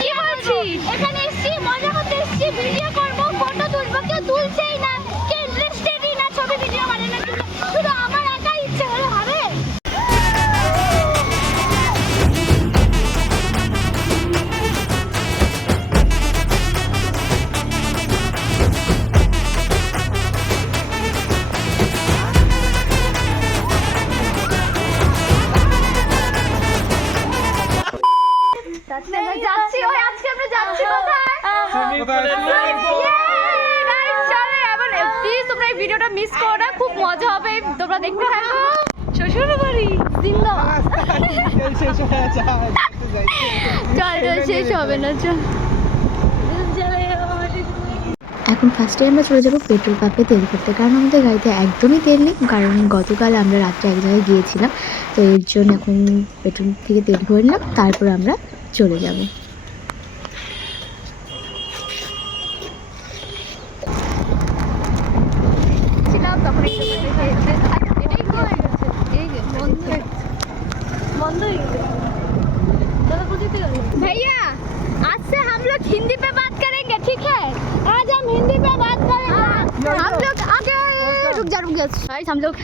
কি বলছি? এখানে এসেছি, মজা করতে এসেছি, ভিডিও করবো, ফটো তুলবো, কেউ তুলছেই না, কেউ ইন্টারেস্টেডই না ছবি ভিডিও বানানোর জন্য, শুধু আমার একাই ইচ্ছে হলে হবে। যাচ্ছি, ওই আজকে আমরা যাচ্ছি প্লিজ তোমরা এই ভিডিওটা মিস করো না, খুব মজা হবে, তোমরা দেখতে থাকো। শ্বশুর বাড়ি জিন্দাবাদ। চল শেষ হবে না, চল। এখন ফার্স্টে আমরা চলে যাবো পেট্রোল পাম্পে তেল করতে, কারণ আমাদের গাড়িতে একদমই তেল নেই, কারণ গতকাল আমরা রাত্রে এক জায়গায় গিয়েছিলাম, তো এর জন্য এখন পেট্রোল থেকে তেল ভরে নিলাম, তারপর আমরা চলে যাব। भैया आज से हम लोग हिंदी पे बात करेंगे, ठीक है? आज हम हिंदी पे बात करेंगे। हम लोग आ गए, रुक जा गाइस, हम लोग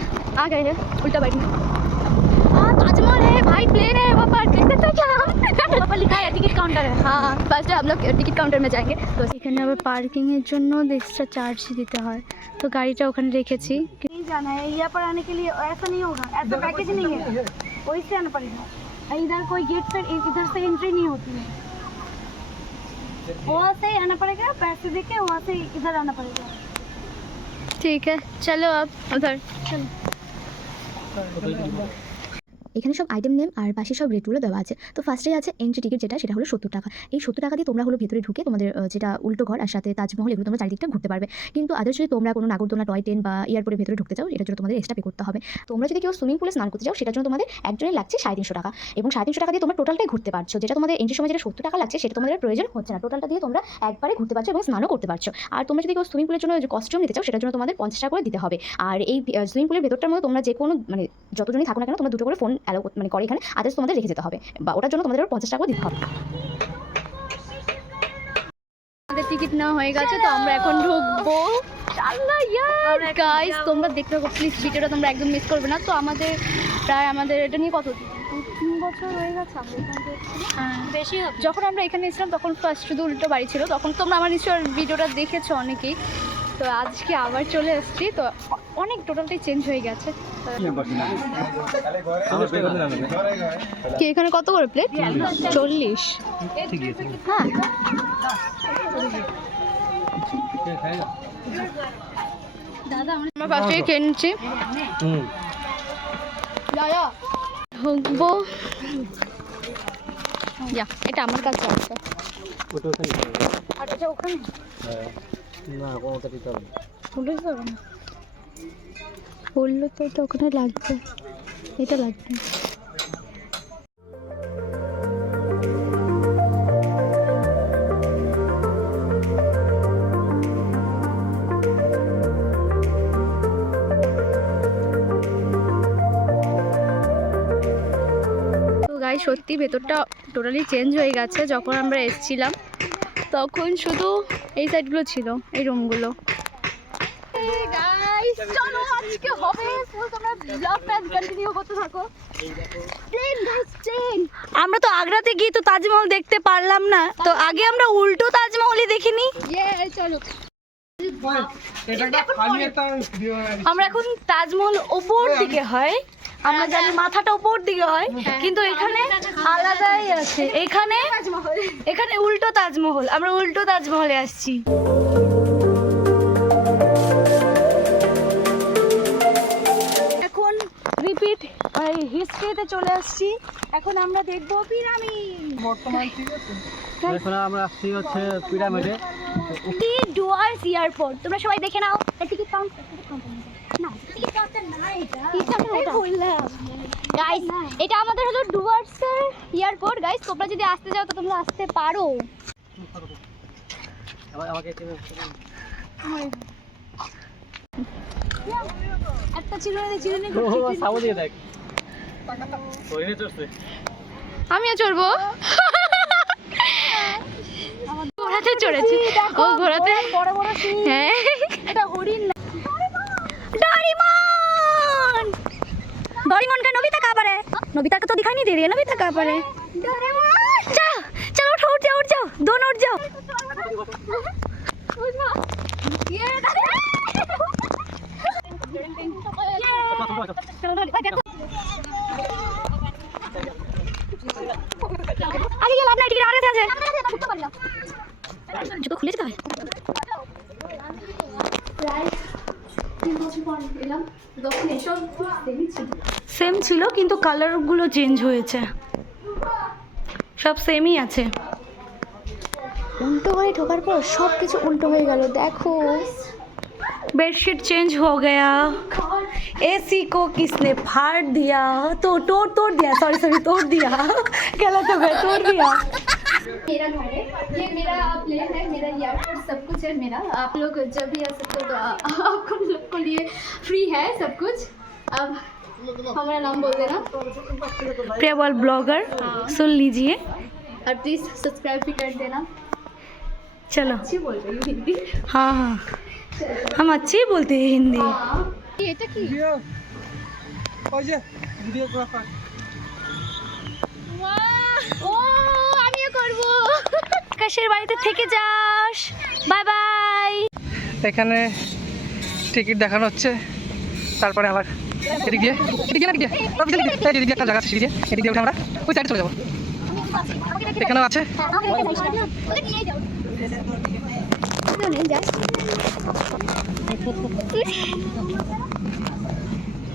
आ गए हैं उल्टा बैठने। ताजमहल है भाई, प्लेन है वहाँ पर, देख सकते हो क्या? वहाँ पर लिखा है टिकट काउंटर है। हाँ फर्स्ट हम लोग टिकट काउंटर में जाएंगे। तो এখানে আবার পার্কিং এর জন্য এক্সট্রা চার্জ দিতে হয়, তো গাড়িটা ওখানে রেখেছি। नहीं जाना है यहाँ पर आने के लिए, ऐसा नहीं होगा, ऐसा पैकेज नहीं है, वहीं से आना पड़ेगा। इधर कोई गेट पर इधर से एंट्री नहीं होती है, वहाँ से आना पड़ेगा, पैसे देके वहाँ से इधर आना पड़ेगा। ठीक है चलो अब उधर चलो। এখানে সব আইটেম নেম আর পাশে সব রেটগুলো দেওয়া আছে। তো ফার্স্টেই আছে এন্ট্রি টিকিট, সেটা হলো 70 টাকা। এই 70 টাকা দিয়ে তোমরা হলো ভিতরে ঢুকে তোমাদের যেটা উল্টো ঘর আর সাথে তাজমহল, এগুলো তোমরা চারিদিকটা ঘুরতে পারবে। কিন্তু আদার্স যদি তোমরা কোনো নাগরদোলনা, টয় ট্রেন বা এয়ারপোর্টের ভেতরে ঢুকতে চাও, এটার জন্য তোমাদের এক্সট্রা পে করতে হবে। তোমরা যদি কেউ সুইমিং পুলে স্নান করতে চাও, সেটার জন্য তোমাদের একজনের লাগছে 350 টাকা, এবং 350 টাকা দিয়ে তোমরা টোটালটাই ঘুরতে পারছো। যেটা তোমাদের এন্ট্রির সময় যেটা 70 টাকা লাগছে, সেটা তোমাদের প্রয়োজন হচ্ছে না, টোটালটা দিয়ে তোমরা একবারে ঘুরতে পারছো এবং স্নানও করতে পারছো। আর তোমরা যদি কেউ সুইমিং পুলের জন্য যে কস্টিউম নিতে চাও, সেটার জন্য তোমাদের 50 টাকা করে দিতে হবে। আর এই সুইমিং পুলের ভেতরটার মধ্যে তোমরা যে কোনো মানে যতজনই থাকো না কেন, তোমরা দুটো করে ফোন অ্যালাউ মানে করে এখানে আদার্স তোমাদের রেখে যেতে হবে, বা ওটার জন্য তোমাদের 50 টাকা দিতে হবে। আমাদের টিকিট না হয়ে গেছে, তো আমরা এখন ঢুকবো। আল্লাহ ইয়ার গাইস, তোমরা দেখতে থাকো প্লিজ, ভিডিওটা তোমরা একদম মিস করবে না। তো আমাদের প্রায় এটা নিয়ে কত 3 বছর হয়ে গেছে আমরা এখানে বেশি হবে। যখন আমরা এখানে এসেছিলাম তখন ফার্স্ট শুধু উল্টো বাড়ি ছিল, তখন তোমরা আমার নিশ্চয় ভিডিওটা দেখেছো অনেকেই। তো আজকে আবার চলে এসেছি, তো অনেক টোটালটাই চেঞ্জ হয়ে গেছে। কি এখানে কত করে প্লেট? 40। হ্যাঁ দাদা আমরা ফার্স্টে খেয়ে নিচ্ছি। ঢুকবো, এটা আমার কাছে আছে। আচ্ছা ওখানে না কোনটা দিতে হবে, বললো তো এটা ওখানে লাগবে, এটা লাগবে। সত্যি ভেতরটা টোটালি চেঞ্জ হয়ে গেছে। যখন আমরা এসেছিলাম তখন শুধু এই সাইডগুলো ছিল, এই রুমগুলো। চলো আজকে হবে, তোমরা ব্লগটা কন্টিনিউ করতে থাকো। আমরা তো আগ্রাতে গিয়ে তো তাজমহল দেখতে পারলাম না, তো আগে আমরা উল্টো তাজমহলই দেখিনি। চলো আমরা এখন তাজমহল ওপর দিকে হয়, আমরা জানি মাথাটা উপর দিকে হয়, কিন্তু এখানে আলাদাই আছে। এখানে উল্টো তাজমহল, আমরা উল্টো তাজমহলে আসছি। এখন রিপিট হিস্ট্রিতে চলে আসছি, এখন আমরা দেখবো পিরামিড। বর্তমান ঠিক আছে, এখন আমরা আসছি হচ্ছে পিরামিডে, ডুয়ার্স এয়ারপোর্ট। তোমরা সবাই দেখে নাও, টিকিট কাউন্টার না, টিকিট কাউন্টার না, এটা বললাম গাইস, এটা আমাদের হলো ডুয়ার্সের এয়ারপোর্ট। গাইস তোমরা যদি আসতে যাও তো তোমরা আসতে পারো। একটা চিরুনি আমিও চড়বো। ঘোড়াতে চড়েছি। ও ঘোড়াতে, বড় বড় সিং, হ্যাঁ এটা হরিণ না। डोरेमोन, डोरेमोन का नोबिता कहाँ पर है? नोबिता का तो दिखाई नहीं दे रही है। नोबिता कहाँ पर है? जाओ चलो उठो, उठ जाओ, उठ जाओ, दोनों उठ जाओ। আগে গেল আপনার টিকিট আগে আছে জুতো খুলেছে তো সেম ছিল কিন্তু কালারগুলো চেঞ্জ হয়েছে, সব সেমই আছে। উল্টো ঘরে ঢোকার পর সব কিছু উল্টো হয়ে গেল, দেখো। बेडशीट चेंज हो गया, एसी को किसने फाड़ दिया, तो तोड़ दिया, सॉरी तोड़ दिया, गलत हो गया, तोड़ दिया। मेरा घर है, ये मेरा प्लेन है, मेरा एयरपोर्ट, सब कुछ है मेरा। आप लोग जब भी आ सकते हो तो आपको लोग को लिए फ्री है सब कुछ। अब हमारा नाम बोल देना प्रियवाल ब्लॉगर, सुन लीजिए और प्लीज़ सब्सक्राइब भी कर देना। चलो। अच्छी बोल रही हूँ हिंदी। हाँ हाँ, हम अच्छी ही बोलते हैं हिंदी। এটা কি ও আমিও করব। আকাশের বাড়িতে থেকে যাস, বাই বাই। এখানে টিকিট দেখানো হচ্ছে, তারপরে আবার এদিক দিয়ে একটা জায়গা আছে, সিঁড়ি দিয়ে এদিক দিয়ে উঠে আমরা ওই সাইডে চলে যাবো। এখানেও আছে।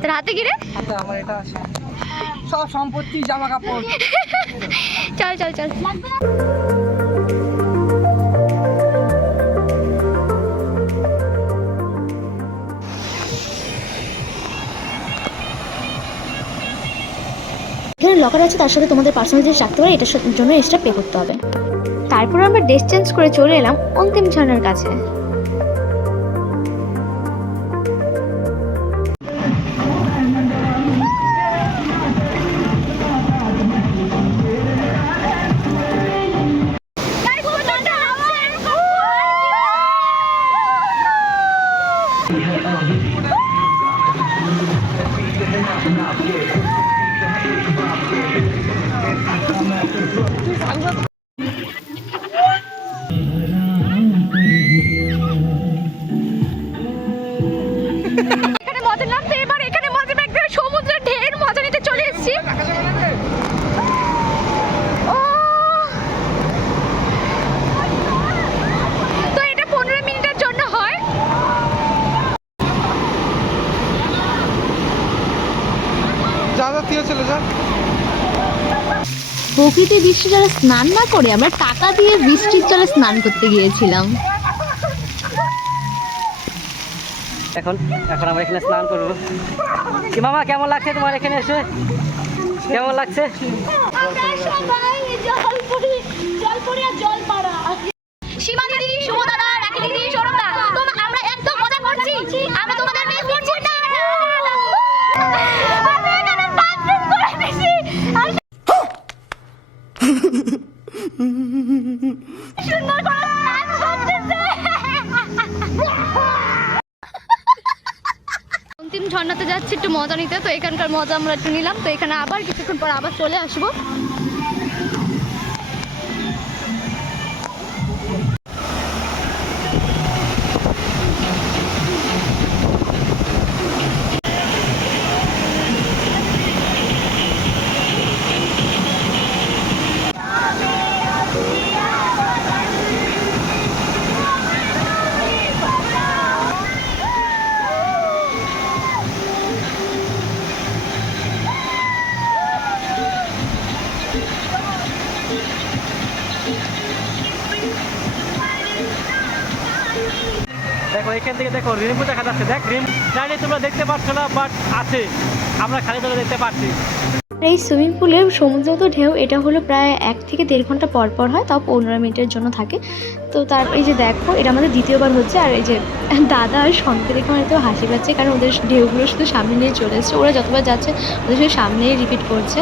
তোর হাতে কি রে? আমার এটা আছে সব সম্পত্তি, জামা কাপড়। চল চল চল। এখানে লকার আছে, তার সাথে তোমাদের পার্সোনাল জিনিস রাখতে পারে, এটার জন্য এক্সট্রা পে করতে হবে। তারপর আমরা ড্রেস চেঞ্জ করে চলে এলাম অন্তিম ঝর্ণার কাছে। এখানে মজা নামতে, এবার এখানে মজা একদম সমুদ্রের ঢেউয়ের মজা নিতে চলে এসেছি। তো এটা 15 মিনিটের জন্য হয়। চলে যা। প্রকৃতি বৃষ্টি জলে স্নান না করে আমরা টাকা দিয়ে বৃষ্টির জলে স্নান করতে গিয়েছিলাম। এখন আমরা এখানে স্নান করবো। কি মামা, কেমন লাগছে তোমার এখানে এসে? কেমন লাগছে? সীমা দিদি, শুভ দাদা, রাখি দিদি, সৌরভ দা, আমরা একদম মজা করছি। আমরা তোমাদের মিস করছি না। আমি এখানে বাথরুম করে দিছি। সুন্দর করে ডান্স করতেছে। অন্তিম ঝর্ণাতে যাচ্ছি একটু মজা নিতে, তো এখানকার মজা আমরা একটু নিলাম। তো এখানে আবার কিছুক্ষণ পর আবার চলে আসবো। দেখো এখান থেকে দেখো রেনবো দেখা যাচ্ছে। দেখ জানি তোমরা দেখতে পাচ্ছ না, বাট আছে, আমরা খালি তোমরা দেখতে পাচ্ছি। এই সুইমিং পুলের সমুদ্রত ঢেউ এটা হলো প্রায় 1 থেকে 1.5 ঘন্টা পর পর হয়, তাও 15 মিনিটের জন্য থাকে। তো তার এই যে দেখো, এটা আমাদের দ্বিতীয়বার হচ্ছে। আর এই যে দাদা আর সন্তে দেখে আমার তো হাসি পাচ্ছে, কারণ ওদের ঢেউগুলো শুধু সামনে নিয়ে চলে এসছে। ওরা যতবার যাচ্ছে ওদের শুধু সামনেই রিপিট করছে।